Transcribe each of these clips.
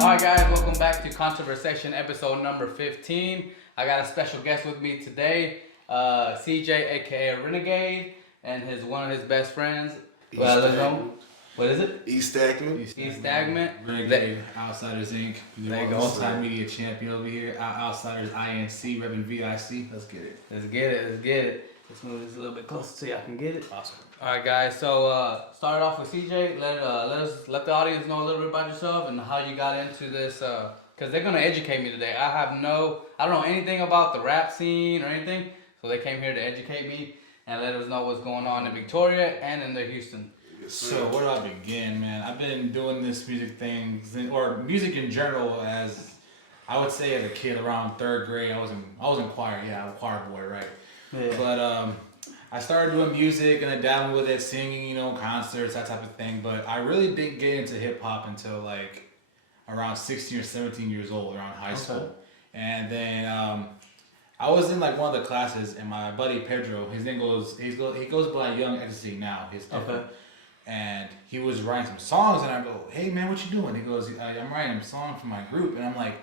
Alright guys, welcome back to Controversation episode number 15. I got a special guest with me today, CJ aka Renegade, and one of his best friends. What is it? E-Staccman. E-Staccman. Renegade, Outsiders Inc. There you go. Multimedia champion over here. Outsiders INC, repping VIC. Let's get it. Let's get it. Let's move this a little bit closer so y'all can get it. Awesome. Alright guys, so start off with CJ. Let the audience know a little bit about yourself and how you got into this, because they're gonna educate me today. I don't know anything about the rap scene or anything, so they came here to educate me and let us know what's going on in Victoria and in the Houston. So where do I begin, man? I've been doing this music thing, or music in general, as I would say as a kid around third grade. I was in choir, I'm a choir boy, right? Yeah. But I started doing music and then dabbling with it, singing, concerts, that type of thing. But I really didn't get into hip hop until like around 16 or 17 years old, around high school. And then I was in like one of the classes, and my buddy Pedro, his name he goes by Young Ecstasy now. And he was writing some songs, and I go, "Hey man, what you doing?" He goes, "I'm writing a song for my group." And I'm like,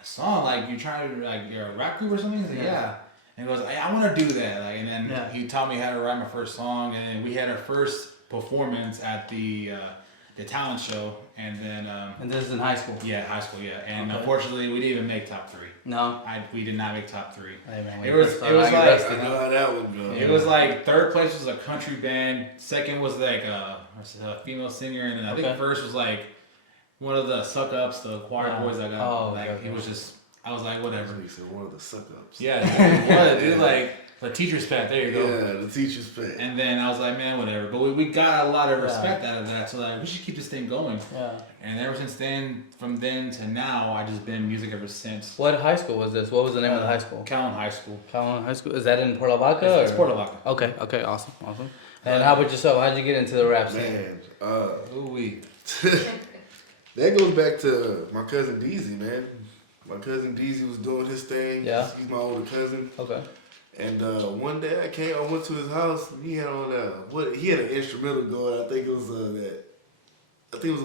"A song? Like you trying to you're a rap group or something?" He's like, "Yeah." And he goes, I want to do that. And then he taught me how to write my first song, and then we had our first performance at the talent show, and then And this is in high school? Yeah, high school, yeah. And unfortunately, we didn't even make top 3. No? We did not make top 3. Hey man, It was like, I know how that would go. it was like third place was a country band, second was like a female singer, and then I think first was like one of the suck ups, the choir boys that got he was just, I was like, whatever. He said one of the suck-ups. Yeah, dude, like the teacher's pet. There you go. Yeah, the teacher's pet. And then I was like, man, whatever. But we got a lot of respect out of that, so like we should keep this thing going. Yeah. And ever since then, from then to now, I just been music ever since. What high school was this? What was the name of the high school? Calhoun High School. Calhoun High School. Is that in Port Lavaca? It's Port Lavaca. Okay, awesome. And how about yourself? How'd you get into the rap scene? Man, Ooh-wee. that goes back to my cousin Deezy, man. My cousin Deezy was doing his thing. Yeah. He's my older cousin. Okay. And one day I went to his house, and he had on he had an instrumental going. I think it was a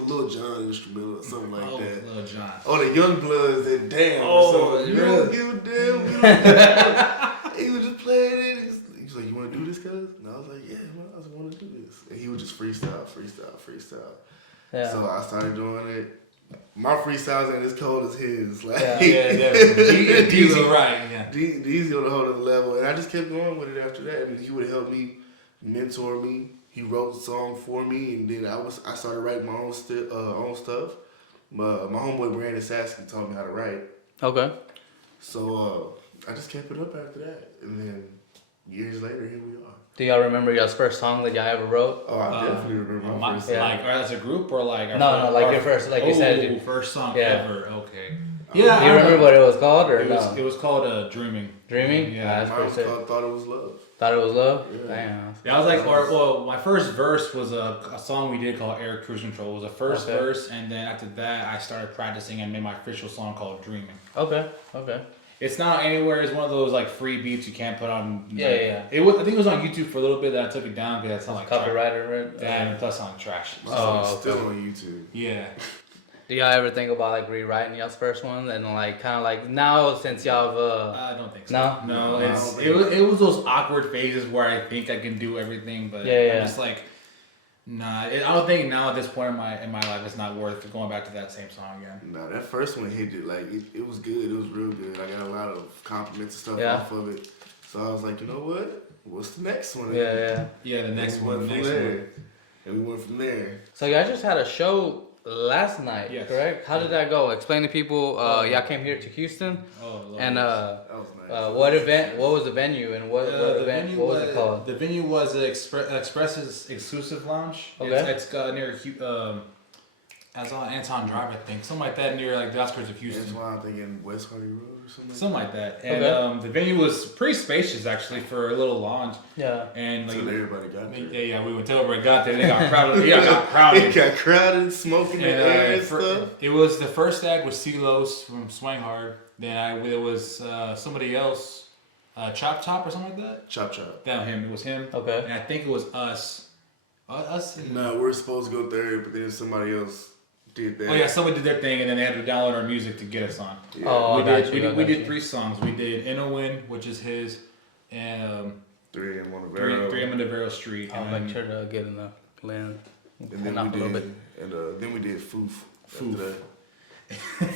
Lil Jon instrumental or something like that. Lil Jon. Oh, the Young Bloods, that damn. Oh, you yeah. don't give a damn. He was just playing it. He was like, "You want to do this, cuz?" And I was like, "Yeah, I just want to do this." And he would just freestyle. Yeah. So I started doing it. My freestyles ain't as cold as his. Like, Deezy, right? Yeah. Deezy on a whole other level, and I just kept going with it after that. And he would help me, mentor me. He wrote the song for me, and then I started writing my own stuff. My homeboy Brandon Sasky taught me how to write. Okay. So I just kept it up after that, and then years later, here we are. Do y'all remember y'all's first song that y'all ever wrote? Oh, I definitely remember my first song. Like, or as a group, or like your first, like you said. First song Yeah. ever. Okay. Yeah. Do you remember what it was called, or It was called Dreaming. Dreaming? Yeah. That's Mine was pretty called Thought It Was Love. Thought It Was Love? Yeah. Damn. Yeah, I was like, my first verse was a song we did called Air Cruise Control. It was the first verse, and then after that, I started practicing and made my official song called Dreaming. Okay. It's not anywhere. It's one of those like free beats you can't put on. Yeah. I think it was on YouTube for a little bit. Then I took it down because that sounds like copyrighted, right? Yeah, and plus on trash. My song's still on YouTube. Yeah. Do y'all ever think about like rewriting y'all's first one and like kind of like now since y'all have I don't think so. No? It was those awkward phases where I think I can do everything, but I'm just like, nah. I don't think now at this point in my life it's not worth going back to that same song again. Nah, that first one hit it. Like, it was good. It was real good. I got a lot of compliments and stuff off of it. So I was like, you know what? What's the next one? Yeah, the next one. And we went from there. So y'all just had a show last night, correct? How did that go? Explain to people. Y'all came here to Houston. Oh, Lord. And That was nice. what event? What was the venue? And what event? What was it called? The venue was Express's exclusive lounge. Okay. It's near as on Anton Drive, I think, something like that, near like the outskirts of Houston. That's why I'm thinking West Hardy Road or something. Something like that. And the venue was pretty spacious actually for a little lounge. Yeah. And like, until everybody got there. Yeah, we went till everybody got there. They got crowded. Got crowded. It got crowded, smoking in the air and stuff. It was the first act was Silos from Swing Hard. Then it was somebody else, Chop Chop or something like that. Chop Chop. That him. It was him. Okay. And I think it was us. Us. No, we're supposed to go third, but then somebody else did that. Oh yeah, someone did their thing, and then they had to download our music to get us on. Yeah. Oh, We did 3 songs. We did In a Win, which is his, and 3 on the barrel. 3 on the Barrel Street. I'll And make sure to get in the land. And Turn then off a little bit. then we did Foof. Foof. After that.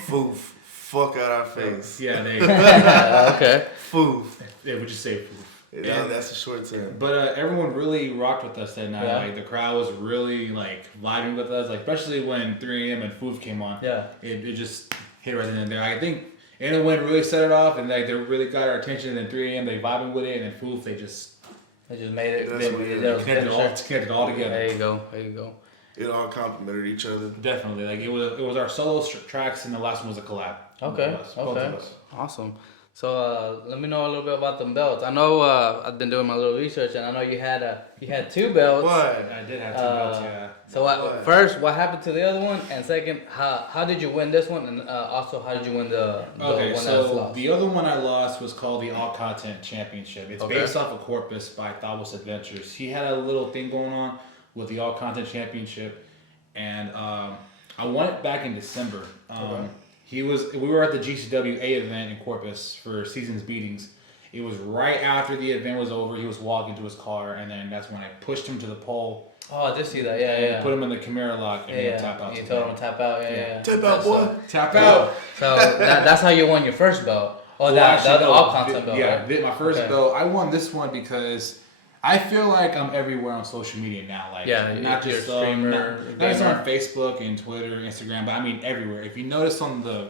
Foof. Fuck out our face. yeah, they. yeah, Okay. Foof. we just say Foof. Yeah, that's a short term. But everyone really rocked with us that night. Yeah. Like the crowd was really like vibing with us, like especially when 3 AM and Foof came on. Yeah. It just hit right then and there. I think In a Win really set it off, and like they really got our attention. And then 3 AM they vibing with it, and then Foof they just They just made it. That's what it is. connected all together. There you go. There you go. It all complemented each other. Definitely, like it was our solo tracks, and the last one was a collab. Okay. Both of Okay. us. Awesome. So let me know a little bit about them belts. I know I've been doing my little research, and I know you had 2 belts. What? I did have 2 belts, yeah. So first, what happened to the other one, and second, how did you win this one, and also how did you win the Okay, one that's so lost? the other one I lost was called the All Content Championship. It's Okay. based off of Corpus by Thavos Adventures. He had a little thing going on with the All Content Championship, and I won it back in December. Okay. We were at the GCWA event in Corpus for Seasons Beatings. It was right after the event was over. He was walking to his car, and then that's when I pushed him to the pole. Oh, I did see that. Yeah, and yeah. Put him in the Chimera lock and Yeah, tap out. You to told him. him to tap out. Yeah. Tap out, boy. Tap out. So that's how you won your first belt. Oh, Well, that actually, the no, all content belt. Yeah, Right? my first Okay. belt. I won this one because I feel like I'm everywhere on social media now. Like, Yeah, not you're just a streamer, not just gamer. on Facebook and Twitter, Instagram, but I mean everywhere. If you notice on the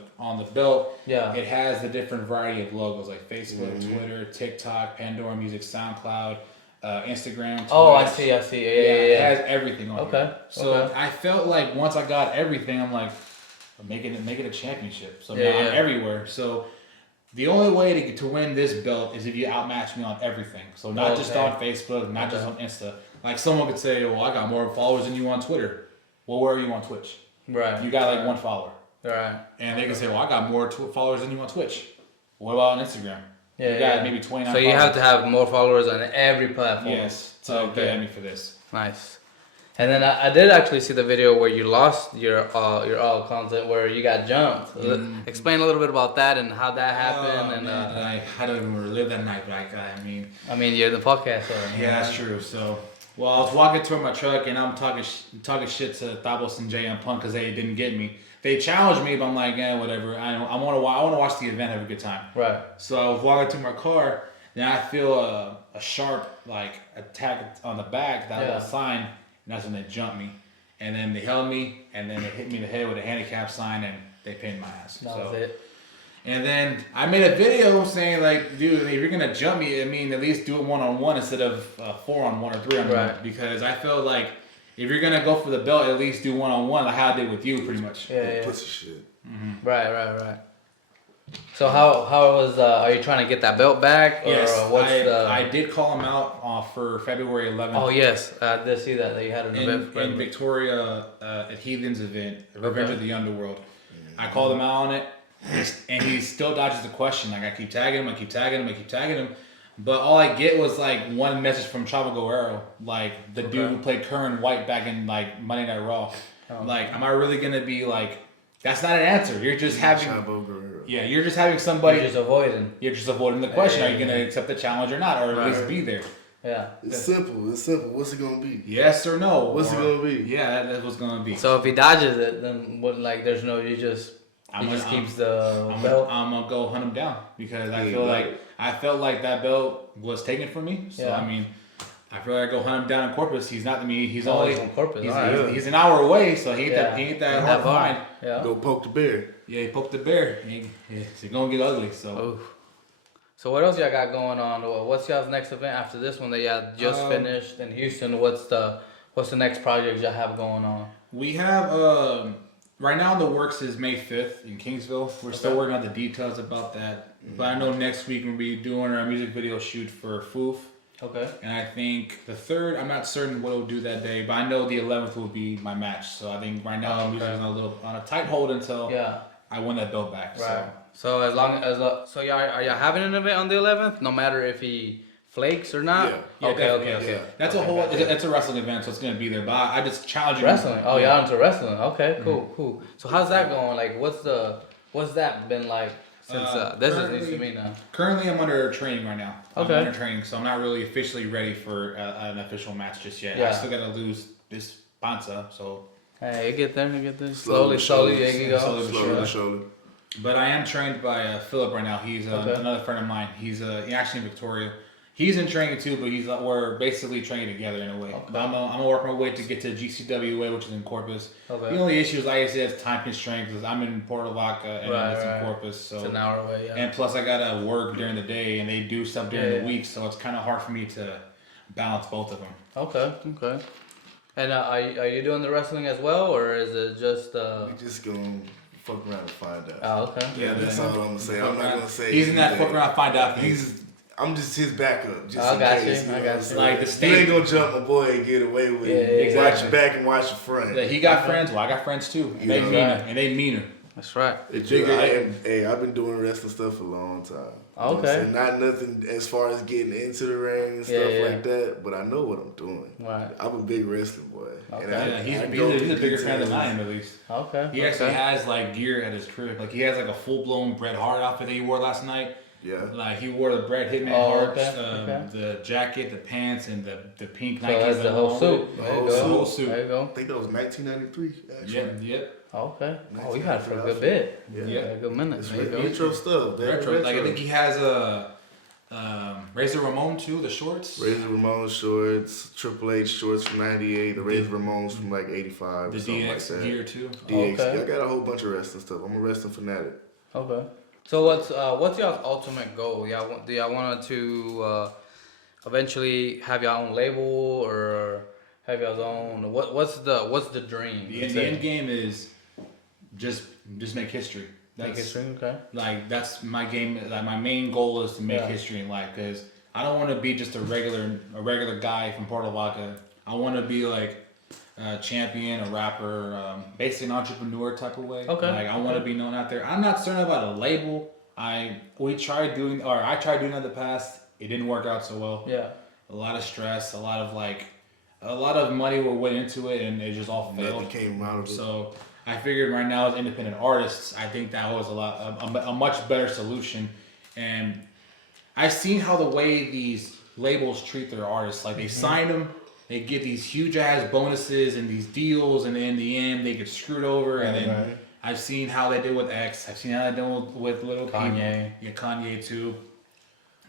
belt, Yeah. it has the different variety of logos like Facebook, Twitter, TikTok, Pandora Music, SoundCloud, Instagram. Oh, I Twitch. see. Yeah, It yeah. has everything on Okay, here. So okay. I felt like once I got everything, I'm like, make it a championship. So Yeah, now I'm yeah. everywhere. So the only way to win this belt is if you outmatch me on everything. So not just Okay. on Facebook, not just on Insta. Like someone could say, well, I got more followers than you on Twitter. Well, where are you on Twitch? Right. You got like 1 follower. Right. And they can say, well, I got more followers than you on Twitch. What about on Instagram? Yeah, you got yeah. maybe 29 So you followers. have to have more followers on every platform. Yes, to Okay. get me for this. Nice. And then I did actually see the video where you lost your all content where you got jumped. Explain a little bit about that and how that happened. Oh, And man, I don't even relive that night, but I mean, you're the podcast. So, yeah, that's true. So, well, I was walking toward my truck and I'm talking shit to Thavos and Jay and Punk because they didn't get me. They challenged me, but I'm like, whatever. I want to watch the event, have a good time. Right. So I was walking to my car, then I feel a sharp like attack on the back, that little sign, and that's when they jumped me. And then they held me, and then they hit me in the head with a handicap sign, and they pinned my ass. That was it. And then I made a video saying like, dude, if you're gonna jump me, I mean, at least do it 1-on-1 instead of 4-on-1 or 3-on-1. Right. Because I felt like if you're gonna go for the belt, at least do 1-on-1, like how I did with you, pretty much. Yeah. Pussy shit. Right. So how was are you trying to get that belt back or Yes, what's I did call him out for February 11th. Oh yes, I did see that you had an event in Victoria at Heathen's event, Revenge of the Underworld. I called him out on it, and he still dodges the question. Like I keep tagging him, but all I get was like one message from Chavo Guerrero, like the dude who played Curran White back in like Monday Night Raw. Like, am I really gonna be like? That's not an answer. You're just having. Chavo Guerrero. Yeah, you're just having somebody. You're just avoiding. You're just avoiding the question. Are you gonna accept the challenge or not, or at least be there? Yeah. It's simple. What's it gonna be? Yes or no? What's it gonna be? Yeah, that's what's gonna be. So if he dodges it, then what? Like, there's no. He just keeps the belt. I'm gonna go hunt him down because I Yeah, feel right. like I felt like that belt was taken from me. So Yeah. I mean, I feel like I go hunt him down in Corpus. He's not me. He's Oh, only he's on Corpus. He's, Alright. he's an hour away, so he ain't Yeah. that Ain't hard to far. find. Yeah. Go poke the bear. Yeah, he poked the bear. It's gonna get ugly. So Oof. So what else y'all got going on? What's y'all's next event after this one that y'all just finished in Houston? What's the next project y'all have going on? we have right now in the works is May 5th in Kingsville. We're still working on the details about that, but I know next week we'll be doing our music video shoot for Foof. Okay. And I think the 3rd, I'm not certain what we'll do that day, but I know the 11th will be my match. So I think right now I'm usually on a tight hold until I win that belt back. Right. So as long as so y'all are y'all having an event on the 11th? No matter if he flakes or not? Yeah, Okay, definitely, okay. yeah. That's a Okay, whole. gotcha. It's a wrestling event, so it's gonna be there. But I just challenge you. Wrestling. Oh, y'all into wrestling? Okay, cool. So how's that going? Like, what's that been like since this is news to me now? Currently, I'm under training right now. Okay. I'm under training, so I'm not really officially ready for an official match just yet. Yeah. I still gotta lose this panza, so. Hey, you get there. Slowly, Slowly, there you go. Slowly but Slowly. But I am trained by Philip right now. He's Okay. another friend of mine. He's actually in Victoria. He's in training too, but we're basically training together in a way. Okay. But I'm gonna work my way to get to GCWA, which is in Corpus. Okay. The only issue is, like I said, it's time constraint because I'm in Port Lavaca and it's in Corpus. So It's an hour away, yeah. and plus I gotta work during the day and they do stuff during the week, so it's kind of hard for me to balance both of them. Okay. And are you doing the wrestling as well, or is it just? We just gonna fuck around and find out. Oh, okay. Yeah, that's all I'm gonna say. I'm not gonna say. He's in that anything. fuck around, find out phase. I'm just his backup. Just I in got case, you. know I what got I'm you. saying? Like the You state- ain't gonna jump my boy and get away with Yeah, it. Watch exactly. your back and watch your front. He got friends. Well, I got friends too. You They know, meaner, right. and they meaner. That's right. Hey, I've been doing wrestling stuff for a long time. You know what I'm Okay. saying? Not nothing as far as getting into the ring and stuff Yeah. like that, but I know what I'm doing. Right. I'm a big wrestling boy. Okay. Yeah, he's I a go through bigger fan than details. I am, at least. Okay. He actually has like gear at his crib. Like he has like a full blown Bret Hart outfit that he wore last night. Yeah. Like he wore the Bret Hitman Oh, Hart, okay. the jacket, the pants, and the pink So Nikes. that's the that whole went suit. with it. There you The go. whole suit. There you go. I think that was 1993, actually. Yep. Okay. Oh, you had it for a good bit. Yeah. A good minute. It's There you go. retro stuff, man. Retro. Like I think he has a Razor Ramon too, the shorts. Razor Ramon shorts, Triple H shorts from '98, the Razor Ramones from like '85, The or something DX like that. gear too. DX. Okay. I got a whole bunch of wrestling stuff. I'm a wrestling fanatic. Okay. So what's y'all's ultimate goal? Do y'all want to eventually have your own label or have y'all's own? What's the dream? The end game is just make history. Make history. Okay. Like that's my game. Like my main goal is to make Yeah. history in life because I don't want to be just a regular guy from Puerto Vaca. I want to be like a champion, a rapper, basically an entrepreneur type of way. Okay. Like I want to be known out there. I'm not certain about a label. I tried doing it in the past. It didn't work out so well. Yeah. A lot of stress, a lot of money went into it, and it just all failed. Nothing came out of it. So I figured right now as independent artists, I think that was a much better solution. And I've seen how the way these labels treat their artists. Like they sign them, they get these huge ass bonuses and these deals, and in the end they get screwed over. And then Right. I've seen how they did with X. I've seen how they did with Little Kanye. People. Yeah, Kanye too.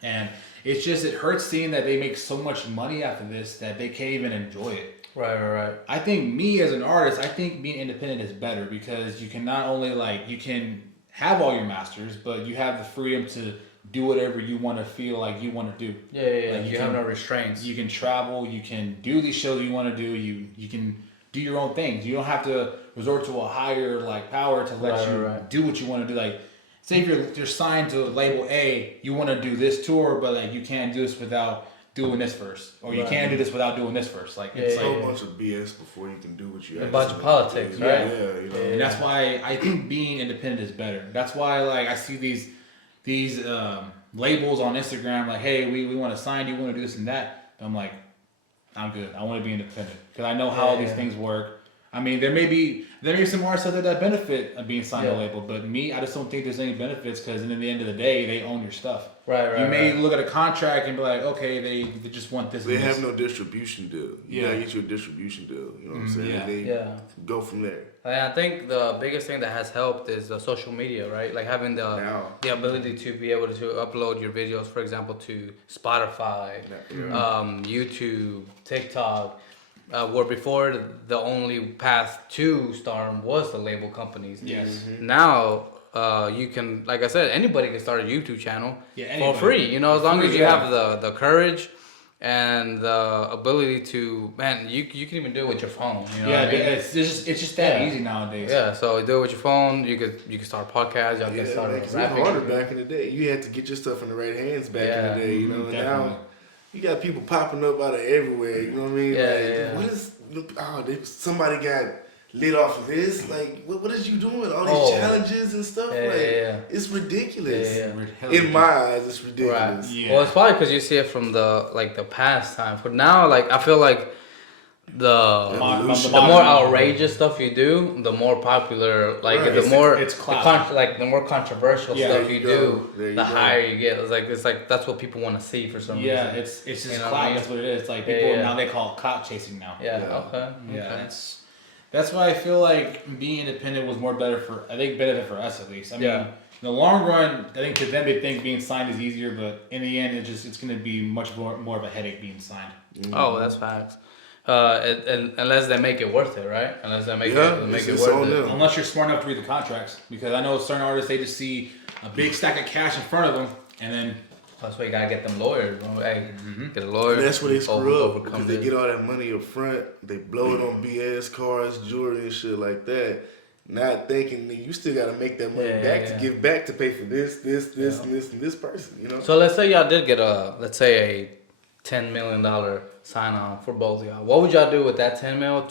And it hurts seeing that they make so much money after this that they can't even enjoy it. Right. I think me as an artist, I think being independent is better because you can not only you can have all your masters, but you have the freedom to do whatever you want to feel like you want to do. Yeah. Like, you have no restraints. You can travel, you can do these shows you want to do, you can do your own things. You don't have to resort to a higher power to let you do what you want to do. Like say if you're signed to label A, you want to do this tour, but you can't do this without doing this first, or you can't do this without doing this first. It's a whole bunch of BS before you can do what you. A bunch of politics, do. right? Yeah, you know. And that's why I think being independent is better. That's why I see these labels on Instagram hey, we want to sign you, want to do this and that. And I'm like, I'm good. I want to be independent because I know how these things work. I mean, there may be some artists out there that benefit of being signed to a label, but me, I just don't think there's any benefits because at the end of the day, they own your stuff. Right. You may look at a contract and be like, okay, they just want this. They and have this. no distribution deal. You gotta get you a distribution deal. You know what I'm saying? Yeah. They go from there. And I think the biggest thing that has helped is the social media, right? Like having Now. the ability to be able to upload your videos, for example, to Spotify, YouTube, TikTok. Where before the only path to stardom was the label companies. Yes. Now you can, like I said, anybody can start a YouTube channel for anybody. free. You know, as long as you Yeah. have the courage and the ability to, man, you can even do it with your phone. You know what I mean? it's just that easy nowadays. Yeah, so do it with your phone. You could start a podcast. Y'all can start man, 'cause it was rapping. harder back in the day. You had to get your stuff in the right hands back in the day. You know, and Definitely. now you got people popping up out of everywhere. You know what I mean? Yeah. What is? Somebody got lit off of this. Like, what is you doing? All these challenges and stuff. It's ridiculous. In my eyes, it's ridiculous. Right. Yeah. Well, it's probably because you see it from the past time. But now, like, I feel like the more outrageous stuff you do, the more popular, like the more the more controversial stuff you do, the higher you get. It's like that's what people want to see for some reason. Yeah, it's just clout. That's what it is. Like people now they call it clout chasing now. Yeah. That's why I feel like being independent was better for us at least. I mean, in the long run, I think to them they think being signed is easier, but in the end, it's going to be much more of a headache being signed. Oh, that's facts. Unless they make it worth it, right? Unless they make it worth it. Unless you're smart enough to read the contracts, because I know certain artists they just see a big stack of cash in front of them, and then that's why you gotta get them lawyers, bro. Hey, get a lawyer. And that's where they screw up because they get all that money up front, they blow it on BS, cars, jewelry, and shit like that. Not thinking that you still gotta make that money back to give back to pay for this, and this person. You know. So let's say y'all did get a $10 million sign on for both of y'all. What would y'all do with that $10 million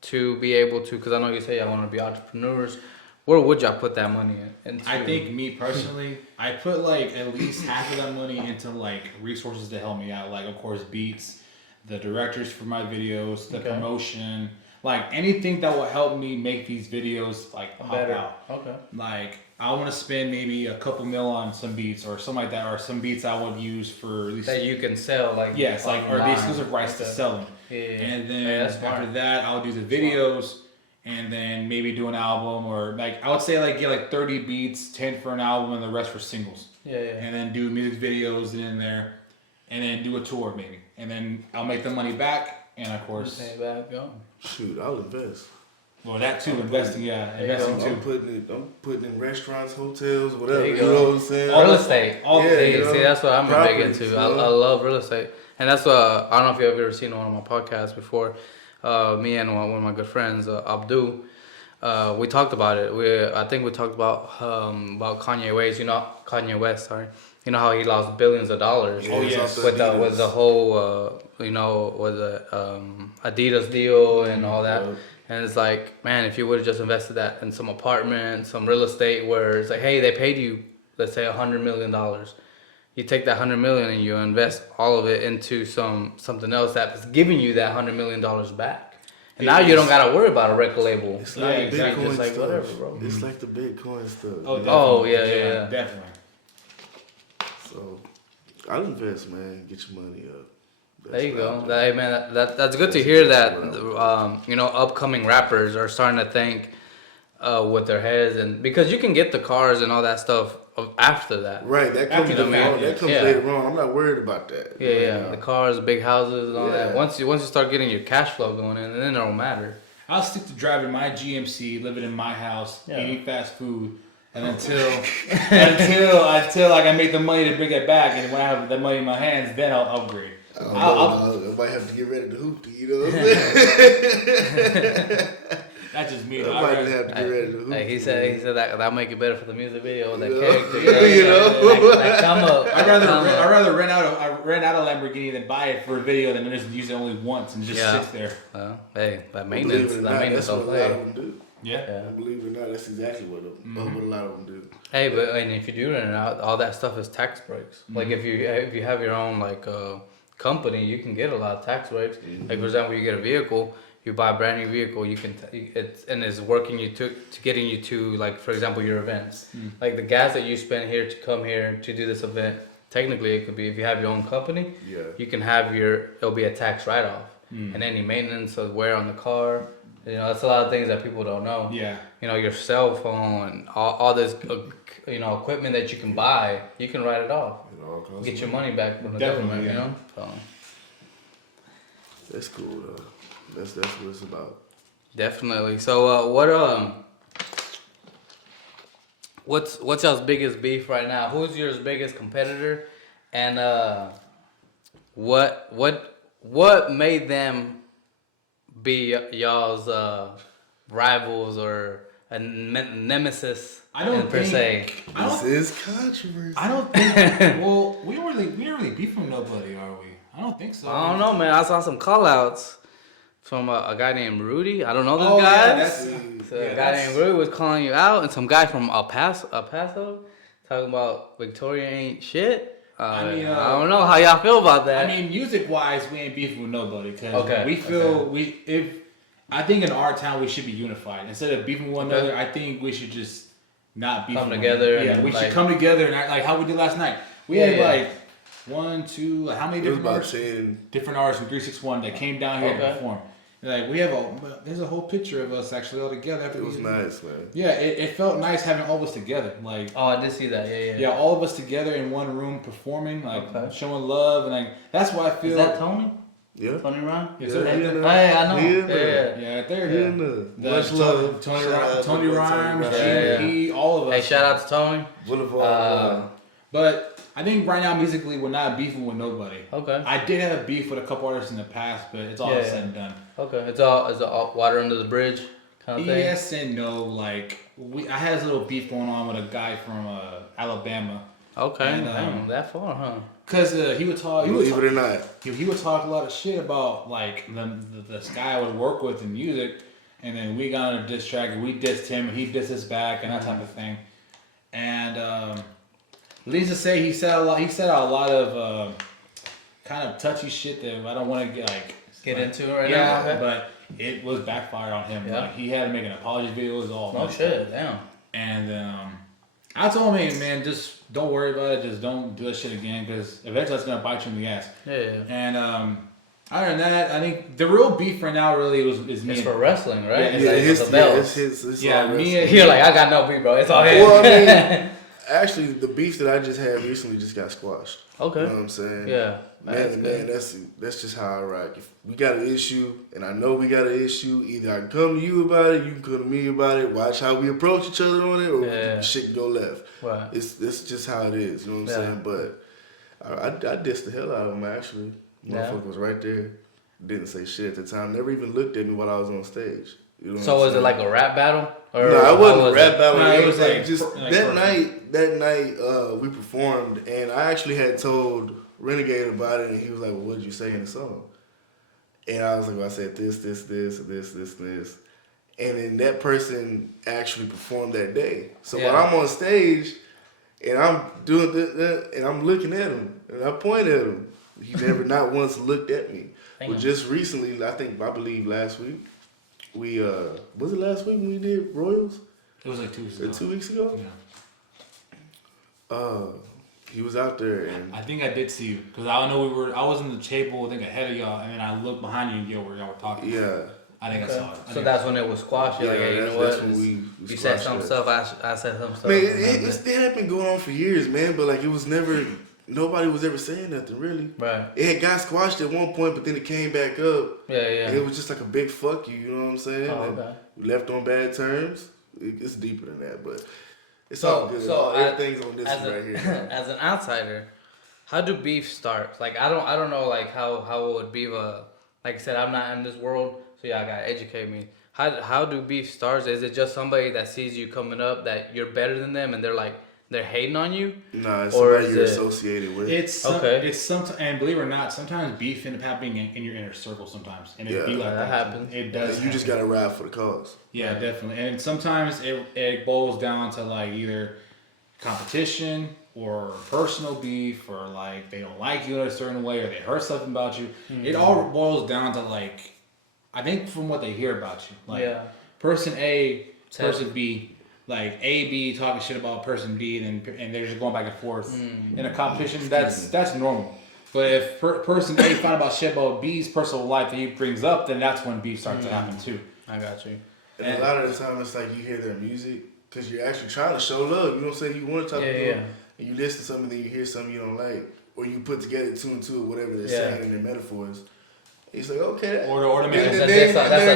to be able to? Because I know you say y'all want to be entrepreneurs. Where would y'all put that money in? I think me personally, I put like at least half of that money into like resources to help me out. Like of course beats, the directors for my videos, the promotion, like anything that will help me make these videos like pop out. Okay. Like I want to spend maybe a couple mil on some beats or something like that, or some beats I would use for at least that you can sell, like or the exclusive rights to sell them. And then after that, I'll do the videos, and then maybe do an album, or like I would say like get like 30 beats, 10 for an album, and the rest for singles. And then do music videos in there, and then do a tour maybe, and then I'll make the money back, and of course pay it back. Go. Shoot, I'll invest. Well, that too, investing too. I'm putting in restaurants, hotels, whatever. You know what I'm saying? Real estate. See, that's what I'm big into. I love real estate, and that's what I don't know if you've ever seen one of my podcasts before. Me and one of my good friends, Abdul, we talked about it. I think we talked about Kanye West. Kanye West. Sorry. You know how he lost billions of dollars. With the whole with the Adidas deal and all that. And it's like, man, if you would have just invested that in some apartment, some real estate, where it's like, hey, they paid you, let's say $100 million. You take that $100 million and you invest all of it into something else that's giving you that $100 million back. And now you don't gotta worry about a record label. It's like the Bitcoin just like stuff. Whatever, bro. It's like the Bitcoin stuff. Oh, yeah, definitely. So, I'll invest, man. Get your money up. There you go. Hey, man, that's good to hear that. Upcoming rappers are starting to think with their heads, and because you can get the cars and all that stuff after that. Right, that comes later on. I'm not worried about that. The cars, big houses, and all that. Once you start getting your cash flow going in, then it don't matter. I'll stick to driving my GMC, living in my house, eating fast food, and until like I make the money to bring it back, and when I have the money in my hands, then I'll upgrade. I might have to get ready to hoop, you know what I'm saying? That's just me. I might have to get ready to hoop. Like he said that'll make it better for the music video with that character. I'd rather rent out a Lamborghini than buy it for a video than just use it only once and just sits there. Well, hey, that maintenance don't play. Believe it or not, that's exactly what a lot of them do. Hey, but if you do rent it out, all that stuff is tax breaks. Like if you have your own company, you can get a lot of tax breaks. Like for example, you get a vehicle, you buy a brand new vehicle, it's working you to getting you to, like for example, your events. Like the gas that you spend here to come here to do this event, technically it could be, if you have your own company, you can have it'll be a tax write-off. And any maintenance or wear on the car. That's a lot of things that people don't know. Your cell phone, all this, equipment that you can buy, you can write it off. Get your money back from the government, So. That's cool, though. That's what it's about. Definitely. So, what's y'all's biggest beef right now? Who's your biggest competitor? And what made them be y'all's rivals or a nemesis? This is controversy. I don't think. Well, we don't really beef from nobody, are we? I don't think so. I don't know, man. I saw some call outs from a guy named Rudy. I don't know this Oh, guy. yeah, that's... So yeah, a guy named Rudy was calling you out, and some guy from El Paso talking about Victoria ain't shit. I don't know how y'all feel about that. I mean, music-wise, we ain't beefing with nobody because Okay, we feel I think in our town we should be unified instead of beefing with one Okay. another. I think we should just not beef. Come with together. Yeah, and we should like, come together and act like how we did last night. We had like 1, 2, how many It was different about artists? 10. Different artists from 361 that came down here Okay. to perform. Like there's a whole picture of us actually all together. After It was nice, man. Yeah, it felt nice having all of us together. Like Oh, I did see that. Yeah. yeah, all of us together in one room performing, like Okay. showing love, and like that's why I feel. Is that Tony? Yeah. Tony Ron? Yes, Yeah, sir. he in Hey, I know. Yeah. Yeah, right there. Yeah. Much love. Tony, Shout out Tony to Rhymes, Rhymes. GMP, all of us. Hey, shout out to Tony. Boulevard. But I think right now musically we're not beefing with nobody. Okay. I did have a beef with a couple artists in the past, but it's all Yeah. said and done. Okay. It's all water under the bridge kind of thing. Yes and no. Like I had this little beef going on with a guy from Alabama. Okay. And, Damn, that far, huh? Cause he would talk. Believe it or not. He would talk a lot of shit about like this guy I would work with in music, and then we got on a diss track and we dissed him and he dissed us back and that type of thing. And needless to say, he said a lot of kind of touchy shit that I don't want to Get into it right yeah, now. Okay. but it was backfired on him. Yeah. Like, he had to make an apology video. It was all No messed shit. up. Damn. And then I told him, man, just don't worry about it. Just don't do that shit again because eventually that's gonna bite you in the ass. Yeah. And other than that, I think the real beef right now really is me. It's for wrestling, right? Yeah, It's Yeah, like his, the yeah, belts. it's Yeah, all me wrestling. and- You're like, I got no beef, bro. It's all him. Well, I mean, actually, the beef that I just had recently just got squashed. Okay. You know what I'm saying? Yeah. Man, that's just how I rock. If we got an issue, and I know we got an issue, either I can come to you about it, you can come to me about it, watch how we approach each other on it, or shit can go left. Right. It's just how it is, you know what I'm saying? But I dissed the hell out of him, actually. Motherfucker was right there. Didn't say shit at the time. Never even looked at me while I was on stage. You know So what I'm was it saying? like a rap battle? Or No, it wasn't how a was rap battle. No, it was like like just like that personal. night we performed, and I actually had told Renegade about it, and he was like, "Well, what did you say in the song?" And I was like, "Well, I said this, and then that person actually performed that day. So Yeah. when I'm on stage and I'm doing this, and I'm looking at him, and I point at him, he never not once looked at me. Damn. But just recently, I believe last week, we was it last week when we did Royals? It was like 2 weeks Or ago. 2 weeks ago? Yeah. He was out there and I think I did see you because I know I was in the table, I think ahead of y'all, and then I looked behind you and where y'all were talking. yeah. I think Okay. I saw it. So that's when it was squashed. You're like, hey, you know what? that's when we You said squashed some that. stuff. I said some stuff. Man, it had been going on for years, man, but like it was never, nobody was ever saying nothing really. Right. It had got squashed at one point, but then it came back up. Yeah. And it was just like a big fuck you know what I'm saying? Oh, And okay. we left on bad terms. It's deeper than that, but it's So- all good. so Everything's on this as one a- right here. As an outsider, how do beef start? Like I don't know like how would beef like I said, I'm not in this world, so y'all gotta educate me. How do beef start? Is it just somebody that sees you coming up that you're better than them and they're hating on you? Nah, it's Or somebody is you're it- associated with. It's sometimes, and believe it or not, sometimes beef end up happening in your inner circle sometimes, and it be like that happens. It does. you just happen. gotta ride for the cause. Yeah, definitely. And sometimes it boils down to like either competition or personal beef, or like they don't like you in a certain way, or they heard something about you. Mm-hmm. It all boils down to like, I think from what they hear about you. Like person A, person B, like A, B talking shit about person B, and they're just going back and forth in a competition. That's normal. But if person A found about shit about B's personal life that he brings up, then that's when beef starts to happen too. I got you. And a lot of the time, it's like you hear their music because you're actually trying to show love. You know what I'm saying? You want to talk to them, and you listen to something, then you hear something you don't like, or you put together two and two, or whatever they're saying in their metaphors. It's like, okay. Or to make That's it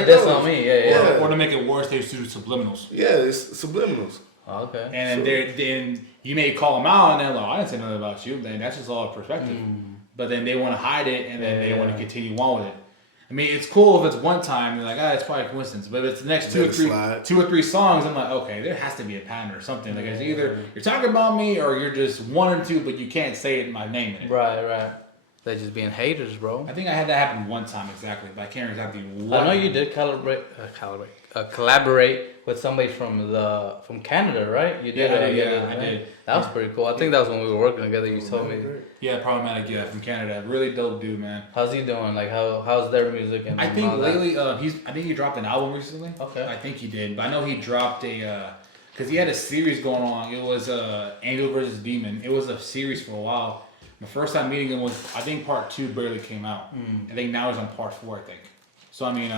a diss on me. Yeah. or to make it worse, they do subliminals. Yeah, it's subliminals. Oh, okay. And then you may call them out, and they're like, "I didn't say nothing about you." Then that's just all perspective. But then they want to hide it, and then they want to continue on with it. I mean, it's cool if it's one time, they're like, it's probably a coincidence. But if it's the next two or three songs, I'm like, okay, there has to be a pattern or something. Like it's either you're talking about me or you're just one or two, but you can't say it in my name in it. Right. They're just being haters, bro. I think I had that happen one time exactly, but I can't exactly what. I know you did collaborate with somebody from Canada, right? You did. I did. That was pretty cool. I think that was when we were working together. You told me. Yeah, Problematic. Yeah, from Canada. Really dope dude, man. How's he doing? Like, how's their music and? I think all lately, that? I think he dropped an album recently. Okay. I think he did, but I know he dropped because he had a series going on. It was Angel versus Demon. It was a series for a while. The first time meeting him was, I think part 2 barely came out. I think now he's on part 4, I think. So I mean,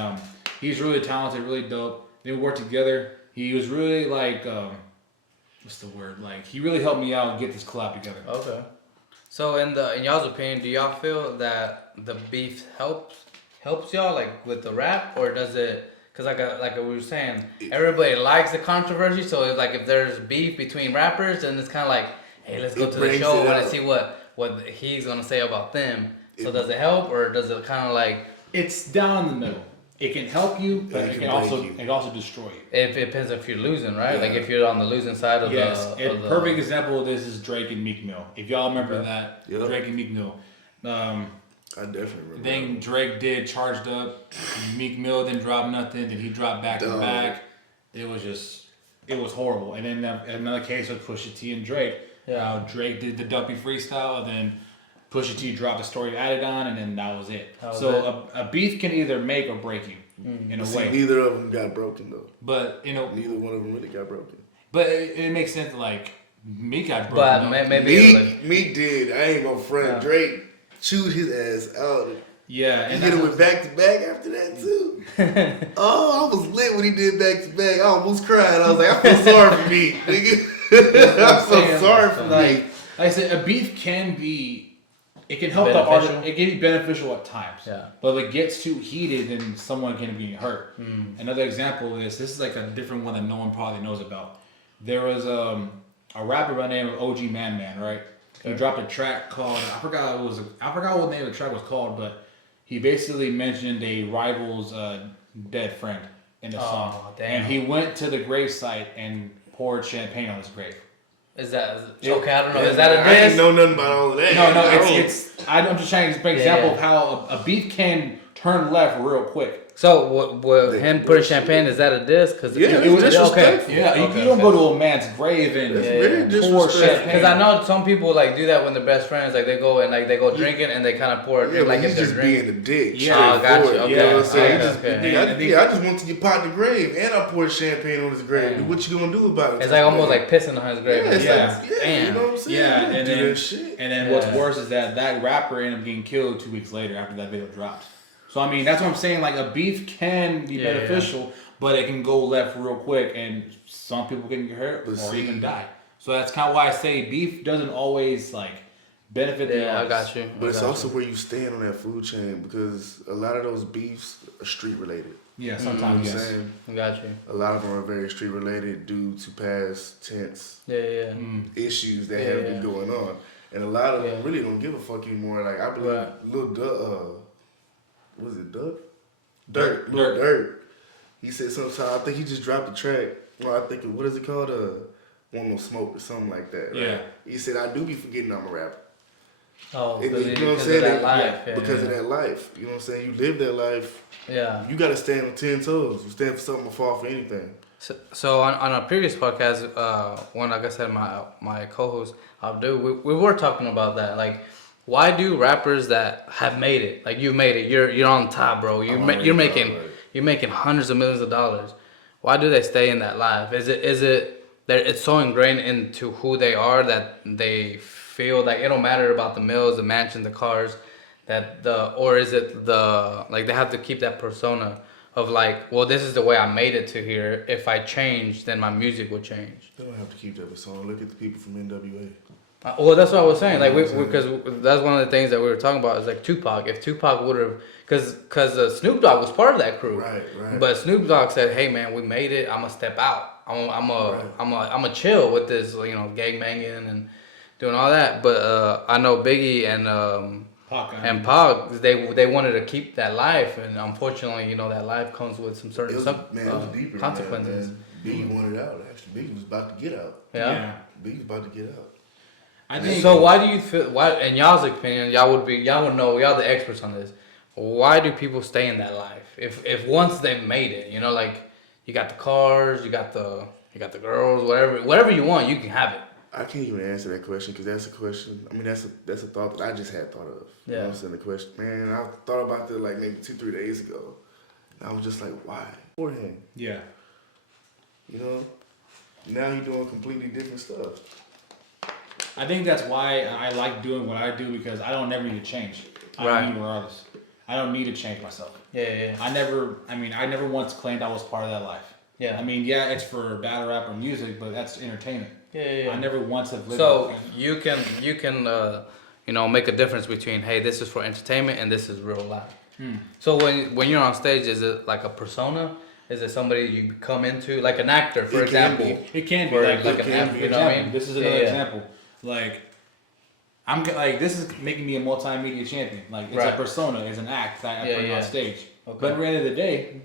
he's really talented, really dope. They worked together. He was really like, what's the word? Like, he really helped me out get this collab together. Okay. So in y'all's opinion, do y'all feel that the beef helps y'all like with the rap, or does it? Cause like we were saying, everybody likes the controversy. So it's like if there's beef between rappers, then it's kind of like, hey, let's go to the show. I want to see what he's gonna say about them. So does it help, or does it kind of like? It's down in the middle. It can help you, but it can also destroy you. It depends if you're losing, right? Yeah. Like if you're on the losing side of the perfect example of this is Drake and Meek Mill. If y'all remember that, Drake and Meek Mill. I definitely remember. Then Drake did Charged Up. Meek Mill didn't drop nothing. Then he dropped back to back. It was horrible. And then another case with Pusha T and Drake. Yeah. Drake did the Dumpy freestyle, and then Pusha T dropped a story added on, and then that was it. A beef can either make or break you in a way. Neither of them got broken though. But neither one of them really got broken. But it makes sense. Like Meek got broken. But maybe Meek did. I ain't gonna front. Drake chewed his ass out. Yeah, and he hit it with back to back after that too. Oh, I was lit when he did back to back. I almost cried. I was like, I feel sorry for me, nigga. I'm so sorry for me. Like I said, a beef can be. It can help the artist. It can be beneficial at times. Yeah. But if it gets too heated, then someone can be hurt. Another example is this is like a different one that no one probably knows about. There was a rapper by the name of OG Man, right? Okay. He dropped a track called I forgot what the name of the track was called, but he basically mentioned a rival's dead friend in the song. Damn. And he went to the gravesite and poured champagne on his grave. Is that okay? I don't know. Is that a diss? I didn't know nothing about all of that. No. I'm just trying to give an example of how a beef can turn left real quick. So, him putting champagne, is that a diss? Cause it was disrespectful. Yeah, you don't go to a man's grave and pour champagne. Because I know some people like do that when they're best friends. Like they go drinking and they kind of pour it. Yeah, like he's just being a dick. Yeah, got you. Okay. You know what I'm saying? I just went to your partner's grave and I poured champagne on his grave. Damn. What you gonna do about it? It's like almost like pissing on his grave. Yeah, you know what I'm saying? Yeah, and then what's worse is that rapper ended up getting killed 2 weeks later after that video dropped. So I mean, that's what I'm saying. Like a beef can be beneficial, but it can go left real quick, and some people can get hurt or even die. So that's kind of why I say beef doesn't always like benefit the artist. I got you. But it's also where you stand on that food chain, because a lot of those beefs are street related. Yeah, sometimes. You know what I'm saying? I got you. A lot of them are very street related due to past tense issues that have been going on, and a lot of them really don't give a fuck anymore. Like I believe Lil was it Dirt? He said sometime, I think he just dropped a track. Well, I think, what is it called? Want No Smoke or something like that. Right? Yeah. He said, I do be forgetting I'm a rapper. Oh, you know what I'm saying? Because of that life. You know what I'm saying? You live that life. Yeah. You got to stand on 10 toes. You stand for something or fall for anything. So on a previous podcast, when, like I said, my co-host, Abdul, we were talking about that. Like, why do rappers that have made it, like you made it, you're on top, bro. You're making hundreds of millions of dollars. Why do they stay in that life? Is it that it's so ingrained into who they are that they feel like it don't matter about the mills, the mansions, the cars, or is it like they have to keep that persona of like, well, this is the way I made it to here. If I change, then my music will change. They don't have to keep that persona. Look at the people from NWA. Well, that's what I was saying. Like, because that's one of the things that we were talking about is like Tupac. If Tupac would have, because Snoop Dogg was part of that crew. Right. But Snoop Dogg said, "Hey, man, we made it. I'm gonna step out. I'm gonna chill with this, gang banging and doing all that." But I know Biggie and Pac, they wanted to keep that life, and unfortunately, that life comes with some certain consequences. Biggie wanted out. Actually, Biggie was about to get out. Yeah. Biggie was about to get out. I think So why do you feel? Why, in y'all's opinion, y'all would know. Y'all the experts on this. Why do people stay in that life? If once they made it, you know, like you got the cars, you got the girls, whatever you want, you can have it. I can't even answer that question because that's a question. I mean, that's a thought that I just had thought of. You know what I'm saying? The question, man, I thought about that like maybe 2-3 days ago. And I was just like, why? For him. Yeah. You know? Now he's doing completely different stuff. I think that's why I like doing what I do because I don't never need to change. I don't need regardless. I don't need to change myself. Yeah. I never once claimed I was part of that life. Yeah. I mean, yeah, it's for battle rap or music, but that's entertainment. Yeah. I never once have lived. So you can you know, make a difference between, hey, this is for entertainment and this is real life. So when you're on stage, is it like a persona? Is it somebody you come into, like an actor, for example? It can be Or like an athlete, you know what I mean? This is another example. Like, this is making me a multimedia champion. Like, it's a persona, it's an act that I bring on stage. Okay. But at the end of the day,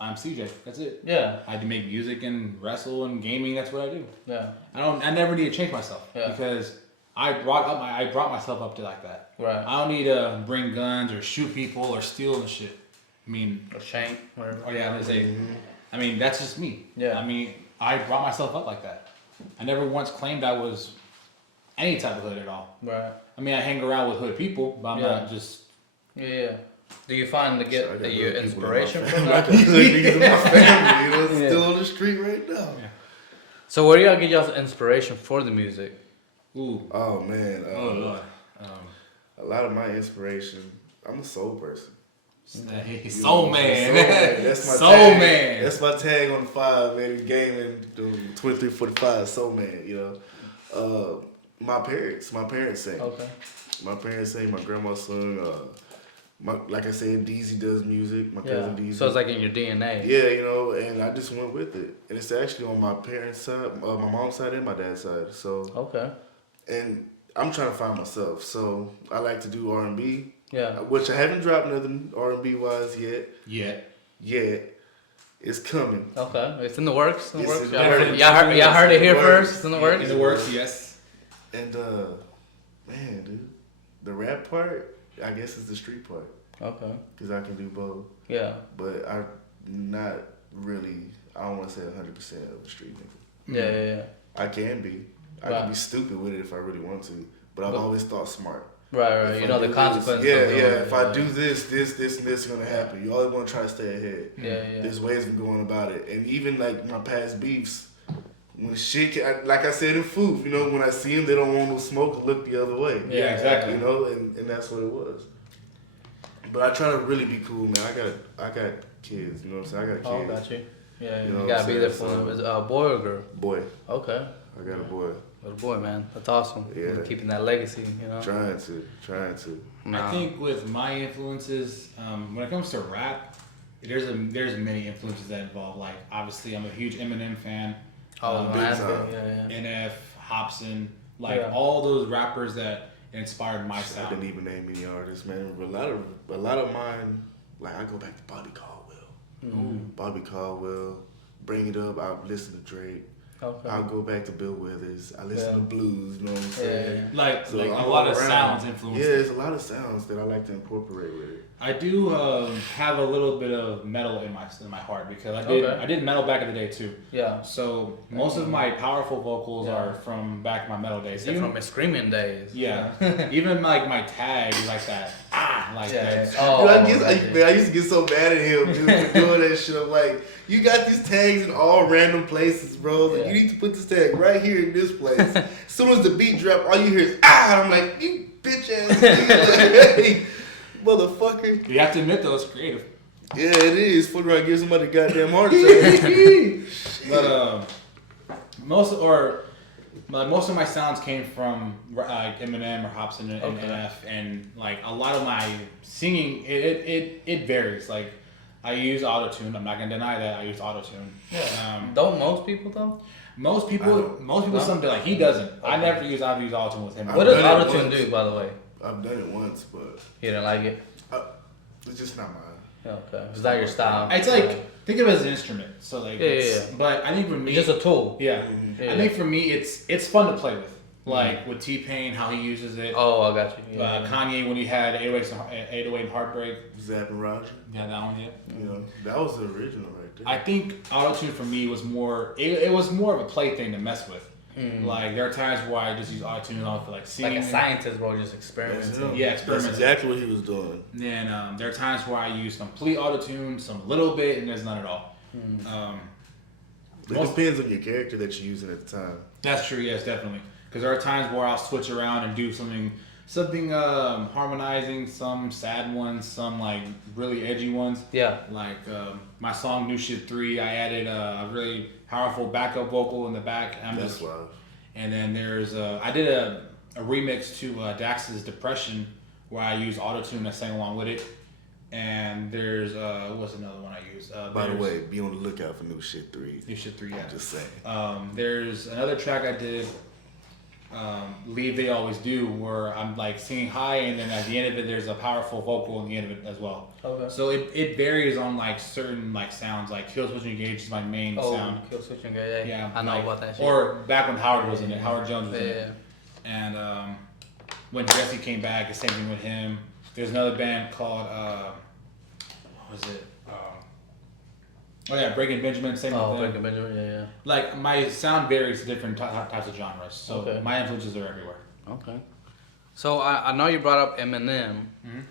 I'm CJ. That's it. Yeah. I do make music and wrestle and gaming. That's what I do. Yeah. I never need to change myself because I brought myself up to like that. Right. I don't need to bring guns or shoot people or steal and shit. I mean, Or shank, whatever. oh yeah, I'm gonna say. I mean, that's just me. Yeah. I mean, I brought myself up like that. I never once claimed I was any type of hood at all. Right. I mean, I hang around with hood people, but I'm not just. Yeah. Do you find your inspiration from Like that? niggas in my family, you know, still on the street right now. Yeah. So where do y'all get y'all's inspiration for the music? Ooh. Oh man. Oh lord. A lot of my inspiration. I'm a soul person. Soul man. That's my soul tag. man. That's my tag on the 5, man. Gaming, 2345, soul man. You know, my parents sing. Okay. My parents sing. My grandma sung. Like I said, DZ does music. My cousin DZ. So it's like in your DNA. Yeah, you know, and I just went with it. And it's actually on my parents' side, my mom's side and my dad's side. So Okay. and I'm trying to find myself. So I like to do R&B. Yeah. Which I haven't dropped nothing R&B wise yet. Yeah. It's coming. Okay. It's in the works. It's Y'all in the heard works. y'all heard it here Works. first. It's in the works. In the works, yes. And man, dude, the rap part, I guess is the street part. Okay. Cause I can do both. Yeah. But I'm not really. I don't want to say 100% of the street nigga. Yeah. I can be. I can be stupid with it if I really want to. But I've always thought smart. Right. If You I know do the consequences. Yeah. of it, If I do this, this is gonna happen. You always want to try to stay ahead. Yeah. There's ways of going about it, and even like my past beefs, when shit, like I said in Foof, you know, when I see them, they don't want no smoke or look the other way. Yeah, exactly. You know, and that's what it was. But I try to really be cool, man. I got kids, you know what I'm saying? I got kids. Oh, got you. Yeah, You know you what gotta I'm be there saying? for So- them. Is it a boy or girl? Boy, Okay. I got a boy. Little boy, man. That's awesome. Yeah. Keeping that legacy, you know. Trying to. Nah. I think with my influences, when it comes to rap, there's many influences that involve. Like, obviously, I'm a huge Eminem fan. Oh, big man. time. Yeah. NF, Hobson, all those rappers that inspired my I sound. didn't even name any artists, man. But a lot of mine, like I go back to Bobby Caldwell. Bobby Caldwell. Bring it up. I listen to Drake. Okay. I'll go back to Bill Withers. I listen to blues, you know what I'm saying? Like So a I'm lot all of around. sounds influence. Yeah, there's a lot of sounds that I like to incorporate with it. I do have a little bit of metal in my heart because I did metal back in the day too. Yeah. So most of my powerful vocals are from back in my metal days. Even from my screaming days. Yeah. Even like my tag like that. That. Oh, Dude, I used to get so mad at him, dude, for doing that shit. I'm like, you got these tags in all random places, bro. Like, you need to put this tag right here in this place. As soon as the beat drop, all you hear is ah. I'm like, you bitch ass nigga. Hey, motherfucker. You have to admit though, it's creative. Yeah, it is. Fuck around, give somebody a goddamn heart attack. But most of my sounds came from like Eminem or Hobson and NF, and like a lot of my singing it varies. Like I use autotune. I'm not gonna deny that I use autotune. Yeah. Don't most people though? Most people some do. Like he doesn't. I've used autotune with him. What does autotune do, by the way? I've done it once, but You didn't like it? it's just not mine. Yeah, okay. Is that your style? It's like think of it as an instrument. So like Yeah. But I think for me, It's just a tool. yeah. Yeah. I think for me, it's fun to play with. Like with T-Pain, how he uses it. Oh, I got you. Yeah. Kanye when he had 808 and Heartbreak. Zapp and Roger. Yeah, that one. Yeah. You know, that was the original right there. I think autotune for me was more. It was more of a play thing to mess with. Like there are times where I just use autotune on for like singing. Like a scientist, bro, just experimenting. Yeah, That's experimenting. exactly what he was doing. And there are times where I use complete autotune, some little bit, and there's none at all. It depends on your character that you're using at the time. That's true. Yes, definitely. Because there are times where I'll switch around and do something harmonizing, some sad ones, some like really edgy ones. Yeah. Like my song "New Shit 3," I added a really powerful backup vocal in the back. That's wild. And then there's I did a remix to Dax's "Depression" where I use autotune and sang along with it. And there's what's another one I use? By the way, be on the lookout for New Shit 3. New Shit 3, yeah. Just saying. There's another track I did, Leave They Always Do, where I'm like singing high, and then at the end of it, there's a powerful vocal in the end of it as well. Okay. So it varies on like certain like sounds. Like Kill Switch Engage is my main sound. Kill Switch Engage. Yeah, I know like, about that shit. Or back when Howard was in it, Howard Jones was in it. Yeah. And when Jesse came back, the same thing with him. There's another band called what was it? Breaking Benjamin. Same with them. Breaking Benjamin. Yeah. Like my sound varies to different types of genres, so my influences are everywhere. Okay. So I know you brought up Eminem,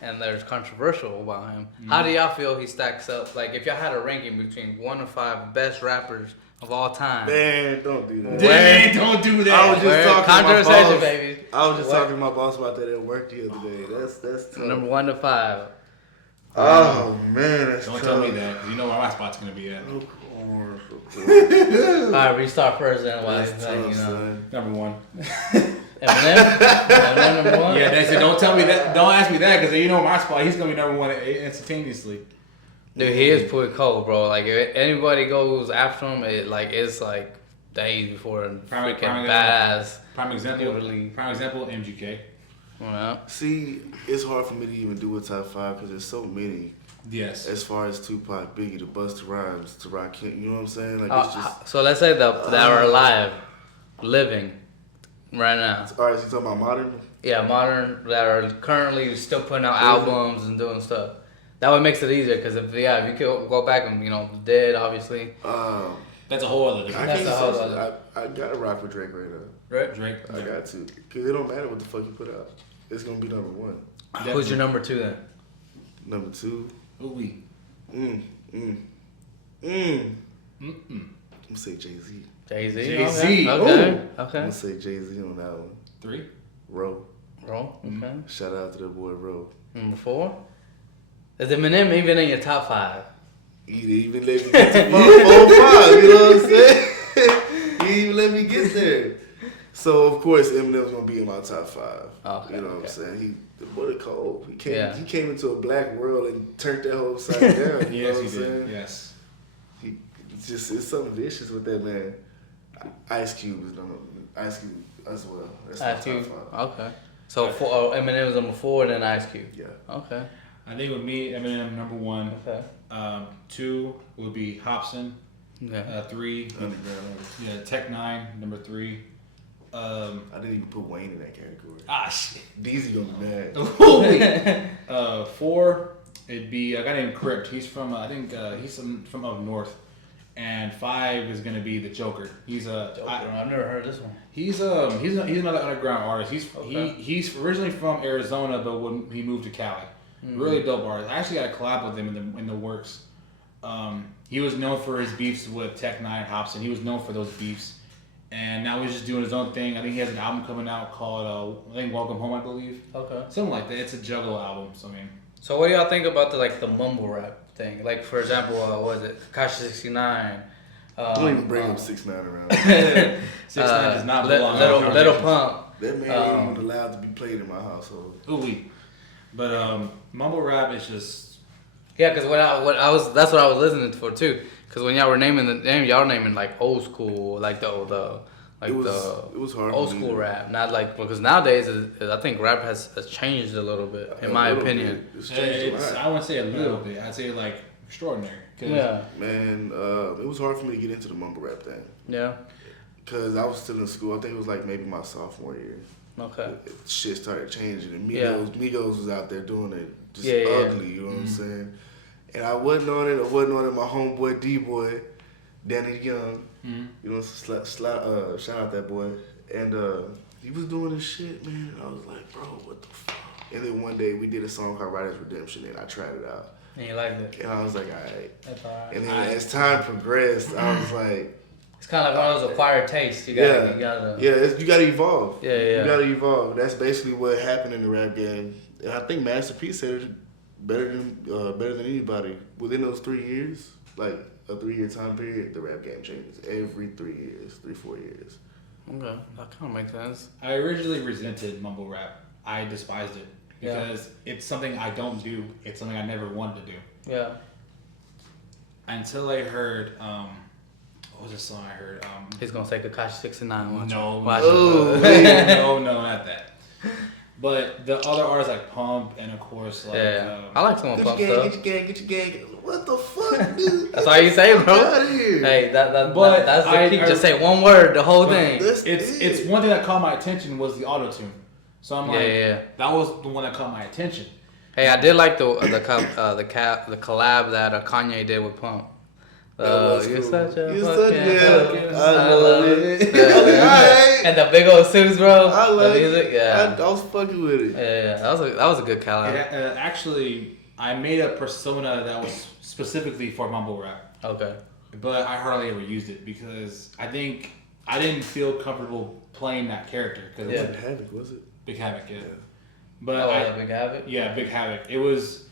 and there's controversial about him. How do y'all feel he stacks up? Like if y'all had a ranking between 1 to 5 best rappers of all time. Man, don't do that. Man, don't do that. I was just talking to my Controversation, boss. baby. I was just talking to my boss about that at work the other day. That's tough. Number 1 to 5. Oh man, that's Don't tough. tell me that. 'Cause you know where my spot's gonna be at. Of course. All right, restart first then. While That's he's tough, like, you know. son. Number one. Eminem? Eminem number 1? Yeah, that's it. Don't tell me that. Don't ask me that because you know my spot. He's gonna be number 1 instantaneously. Dude, he is pretty cold, bro. Like if anybody goes after him, it's like days before a freaking badass. Prime example. Literally. Prime example. MGK. Well, See, it's hard for me to even do a top 5 because there's so many. Yes. As far as Tupac, Biggie, the Busta Rhymes, to Rakim, you know what I'm saying? Like it's just. so let's say that are alive, living, right now. All right, so you talking about modern? Yeah, modern that are currently still putting out albums and doing stuff. That would makes it easier because if you could go back and dead obviously. That's a whole other different. I can't I gotta rock with Drake right now. Right? Drake. I got to, cause it don't matter what the fuck you put out. It's gonna be number 1. Who's your number 2 then? Number 2. Ooh wee. I'm gonna say Jay-Z. Jay-Z. Jay-Z. Okay. I'm Okay. gonna say Jay-Z on that one. 3. Ro. Okay. Shout out to the boy Ro. Number 4. Is Eminem even in your top 5? He didn't even let me get to 4 5. You know what I'm saying? He didn't even let me get there. So of course Eminem's gonna be in my top 5. Okay, you know what I'm saying? The boy cold. He came into a black world and turned that whole side down. You know what I'm saying? Yes. It's something vicious with that man. Ice Cube is Ice Cube as well. That's Ice my Cube. top 5. Okay. So Eminem was number 4 and then Ice Cube. Yeah. Okay. I think with me, Eminem number 1. Okay. 2 would be Hobson. Okay. 3. Underground. Tech 9 number 3. I didn't even put Wayne in that category. Shit. DZ gonna be mad. 4, it'd be a guy named Crypt. He's from I think he's from up north. And 5 is gonna be the Joker. He's I've never heard this one. He's another underground artist. Okay. He's originally from Arizona, but when he moved to Cali, really dope artist. I actually got a collab with him in the works. He was known for his beefs with Tech 9 Hobson. He was known for those beefs. And now he's just doing his own thing. I think he has an album coming out called I think Welcome Home, I believe. Okay. Something like that. It's a Juggalo album. So I mean. So what do y'all think about the mumble rap thing? Like for example, what is it? Tekashi 69. Don't even bring up 6ix9ine around. 6ix9ine does not belong. Little Pump. That man ain't even allowed to be played in my household. Ooh, but mumble rap is just. Yeah, because that's what I was listening for too. Because when y'all were naming the name, y'all were naming like old school, like it was hard old school rap, not like because nowadays I think rap has changed a little bit in my opinion. I wouldn't say a little bit. I'd say like extraordinary. Yeah. Man, it was hard for me to get into the mumble rap thing. Yeah. Cause I was still in school. I think it was like maybe my sophomore year. Okay. Shit started changing, and Yeah. Migos was out there doing it just Yeah, yeah. ugly. You know what I'm saying? And I wasn't on it. My homeboy D-Boy, Danny Young. You know, shout out that boy. And he was doing this shit, man. And I was like, bro, what the fuck? And then one day we did a song called Writer's Redemption, and I tried it out. And you liked it. And I was like, all right. That's all right. And then as time progressed, I was like, it's kind of like one of those acquired tastes. You gotta you gotta evolve. Yeah, yeah. You gotta evolve. That's basically what happened in the rap game. And I think Master P said it better than anybody. Within those 3 years, like a 3-year time period, the rap game changes every 3 years, 4 years. Okay, that kind of makes sense. I originally resented mumble rap. I despised it because it's something I don't do. It's something I never wanted to do. Yeah. Until I heard, what was the song I heard? He's gonna say Kakashi 69. No, Oh, no, not that. But the other artists like Pump and of course like I like some of Pump stuff. Get your gang. What the fuck, dude? That's all you say, bro. Get out of here. Hey, that's the key. I Just say one word, the whole thing. It's one thing that caught my attention was the auto tune. So I'm like, that was the one that caught my attention. Hey, I did like the collab that Kanye did with Pump. You're such a fucking I love it. And the big old suits, bro. I love the music. I was fucking with it. Yeah. That was a good collab. Actually, I made a persona that was specifically for mumble rap. Okay. But I hardly ever used it because I think I didn't feel comfortable playing that character. It wasn't Havoc, was it? Big Havoc, yeah. But Big Havoc? Yeah, Big Havoc. It was...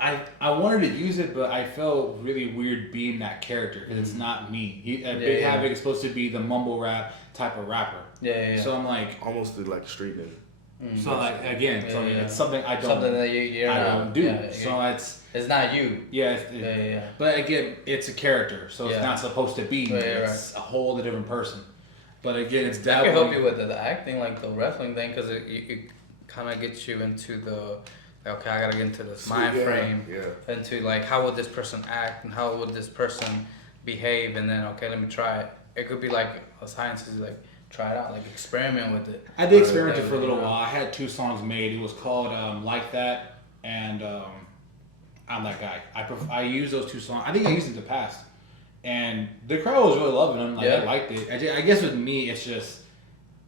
I wanted to use it, but I felt really weird being that character because it's not me. Big Havoc is supposed to be the mumble rap type of rapper. Yeah. So I'm like... Almost like a street nigga. So like, again, it's something I don't... Something that you don't do. Yeah, so it's not you. Yeah. But again, it's a character, so it's not supposed to be me. It's a whole different person. But again, it's That definitely... can help you with the acting, like the wrestling thing, because it kind of gets you into the... Okay, I gotta get into this mind frame, into like how would this person act and how would this person behave, and then okay, let me try it. It could be like a science is like try it out, like experiment with it. I did experiment it for a little while. I had 2 songs made. It was called Like That and I'm That Guy. I used those 2 songs. I think I used them in the past, and the crowd was really loving them. Like they liked it. I guess with me, it's just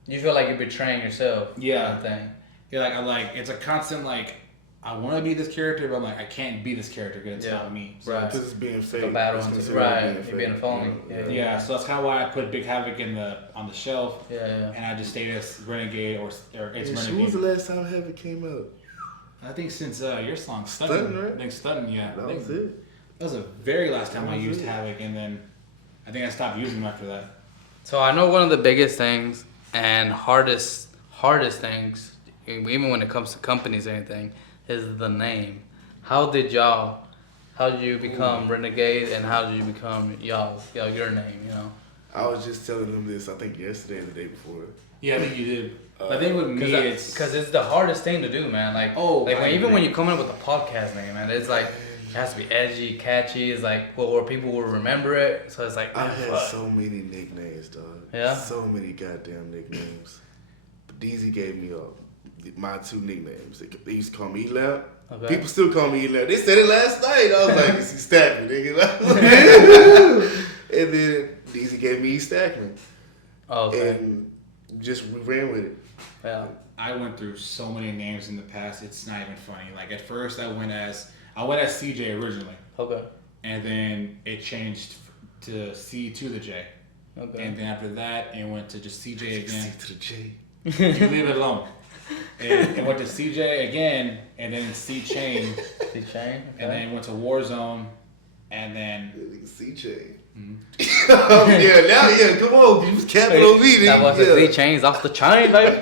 you feel like you're betraying yourself. Yeah. Thing. Yeah, I'm like it's a constant like. I want to be this character, but I'm like, I can't be this character because it's not me. So right. Because it's being fake. The battle, right. You're being a phony. Yeah, so that's kind of why I put Big Havoc on the shelf. Yeah. And I just stayed as Renegade or it's Renegade. When was the last time Havoc came out? I think since your song, Stunning. Right? I think Stunning, yeah. That was it. That was the very last time I used Havoc, and then I think I stopped using him after that. So I know one of the biggest things and hardest things, even when it comes to companies or anything, is the name. How did you become Renegade, and how did you become your name, you know? I was just telling them this, I think yesterday or the day before. Yeah, I think you did. I think with me, because it's the hardest thing to do, man. Like, when you come in with a podcast name, man, it's like it has to be edgy, catchy. It's like where people will remember it. So it's like I had so many nicknames, dog. Yeah. So many goddamn nicknames. But DZ gave me my 2 nicknames. They used to call me E-Lamp. Okay. People still call me E-Lamp. They said it last night. I was like, it's E-Staccman, nigga. And then DZ gave me E-Staccman. Okay. And we ran with it. Yeah. I went through so many names in the past. It's not even funny. Like at first, I went as CJ originally. Okay. And then it changed to C to the J. Okay. And then after that, it went to just CJ again. C to the J. You leave it alone. And it went to CJ again, and then C Chain. C Chain. Okay. And then it went to Warzone, and then C Chain. Come on, you was capping on me. That was the C Chain's off the chain, baby.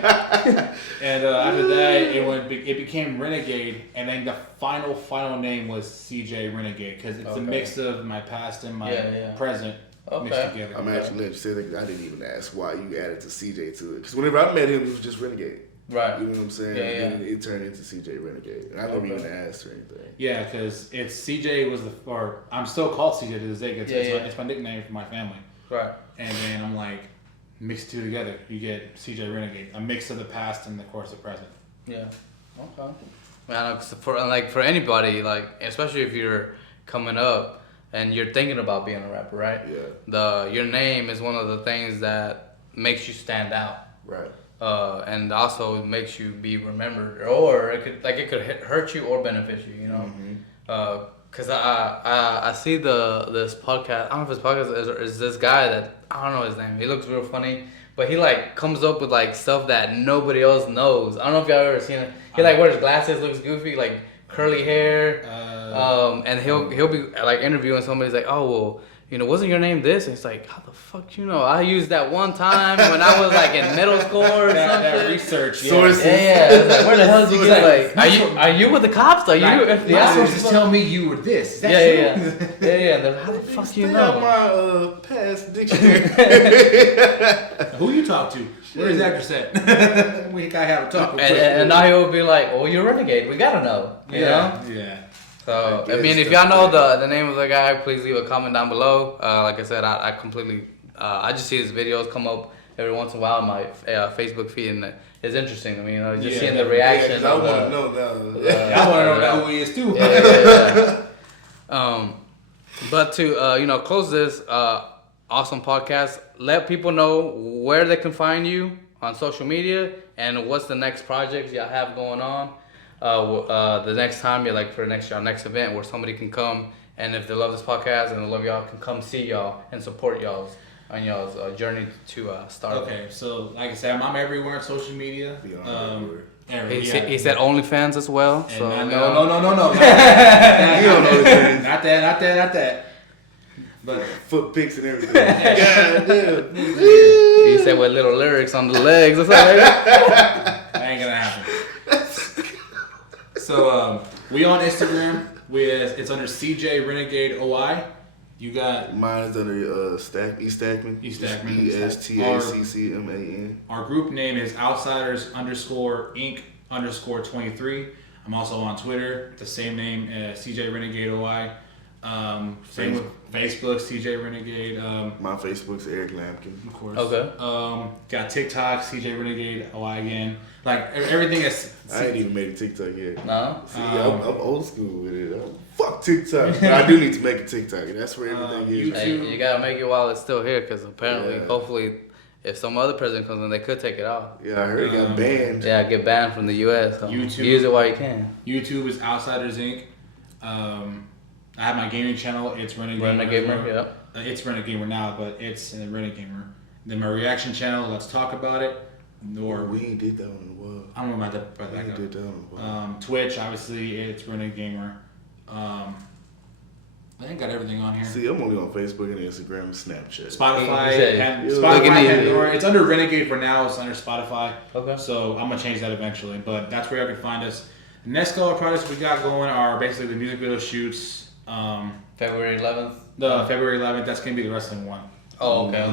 And after that, it became Renegade, and then the final name was CJ Renegade because it's a mix of my past and my present mixed together. I'm actually glad you said that. I didn't even ask why you added to CJ to it because whenever I met him, it was just Renegade. Right. You know what I'm saying? Yeah. And it turned into CJ Renegade. And I never even asked or anything. Yeah, because it's CJ was or I'm still called CJ to this day. It's my nickname for my family. Right. And then I'm like, mix two together. You get CJ Renegade, a mix of the past and of course the present. Yeah. Okay. Man, for anybody, like especially if you're coming up and you're thinking about being a rapper, right? Yeah. Your name is one of the things that makes you stand out. Right. And also makes you be remembered, or it could hurt you or benefit you. You know. Mm-hmm. Cause I see this podcast. I don't know if this podcast is this guy that I don't know his name. He looks real funny, but he like comes up with like stuff that nobody else knows. I don't know if y'all ever seen it. He like wears glasses, looks goofy, like curly hair. And he'll be like interviewing somebody. He's like, oh well, you know, wasn't your name this? And it's like, how the fuck you know? I used that one time when I was like in middle school or something. That research, sources. Yeah. It's like, where the hell did you get? Like, are you with the cops? Are you? My sources tell me you were this. Is that true? Yeah. Then how the fuck you Stay know? out my past dictionary. Who you talk to? Where is that at? We gotta have a talk. And now he'll be like, "Oh, you're Renegade. We gotta know." You know? Yeah. So I mean, if y'all know the name of the guy, please leave a comment down below. Like I said, I completely I just see his videos come up every once in a while on my Facebook feed, and it's interesting. I mean, you know, just seeing the reaction. I want to know now. I want to know who he is too. Yeah. But to close this awesome podcast, let people know where they can find you on social media and what's the next projects y'all have going on. The next time you're like for your next event where somebody can come, and if they love this podcast and they love y'all, can come see y'all and support y'all's journey to start. Okay, so like I said, I'm everywhere on social media. He said OnlyFans as well. So no. You don't know this. Not that. But Foot pics and everything. God damn. He said with little lyrics on the legs or something. that ain't gonna happen. So we on Instagram. It's under CJ Renegade OI. You got mine is under E-Staccman. E-Staccman. ESTACCMAN. Our group name is Outsiders_Inc_23. I'm also on Twitter. The same name as CJ Renegade OI. Same with Facebook, CJ Renegade. My Facebook's Eric Lampkin. Of course. Okay. Got TikTok, CJ Renegade OI again. Like everything is. I ain't even made a TikTok yet. No. See, I'm old school with it. Fuck TikTok. But I do need to make a TikTok. That's where everything is. Hey, you gotta make it while it's still here, because apparently, hopefully, if some other president comes in, they could take it off. Yeah, I heard it got banned. Yeah, get banned from the U.S. So YouTube. Use it while you can. YouTube is Outsiders Inc. I have my gaming channel. It's Renegade. Yeah. It's Renegade now, but it's Renegade. Then my reaction channel, Let's Talk About It. Or we ain't did that one in a while. I don't know about that. We ain't did that one in a while. Twitch, obviously, it's Renegade. I think I got everything on here. See, I'm only on Facebook and Instagram and Snapchat. Spotify, Pandora. It's under Renegade for now. It's under Spotify. Okay. So I'm gonna change that eventually, but that's where you can find us. The next couple of projects we got going are basically the music video shoots. February 11th. The February 11th. That's gonna be the wrestling one. Oh, okay.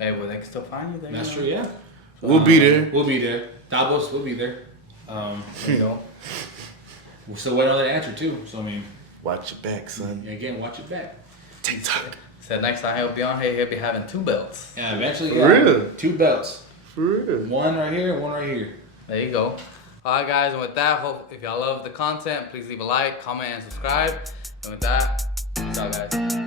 Hey, well, they can still find you there. That's true. Yeah. We'll be there. We'll be there. Davos will be there. There you go. We're still waiting on that answer too. So I mean, watch your back, son. Again, watch it back. TikTok. Said next time he'll be on here, he'll be having 2 belts. Yeah, eventually. For real? 2 belts. For real. One right here and one right here. There you go. Alright guys, and with that, hope if y'all love the content, please leave a like, comment, and subscribe. And with that, peace out guys.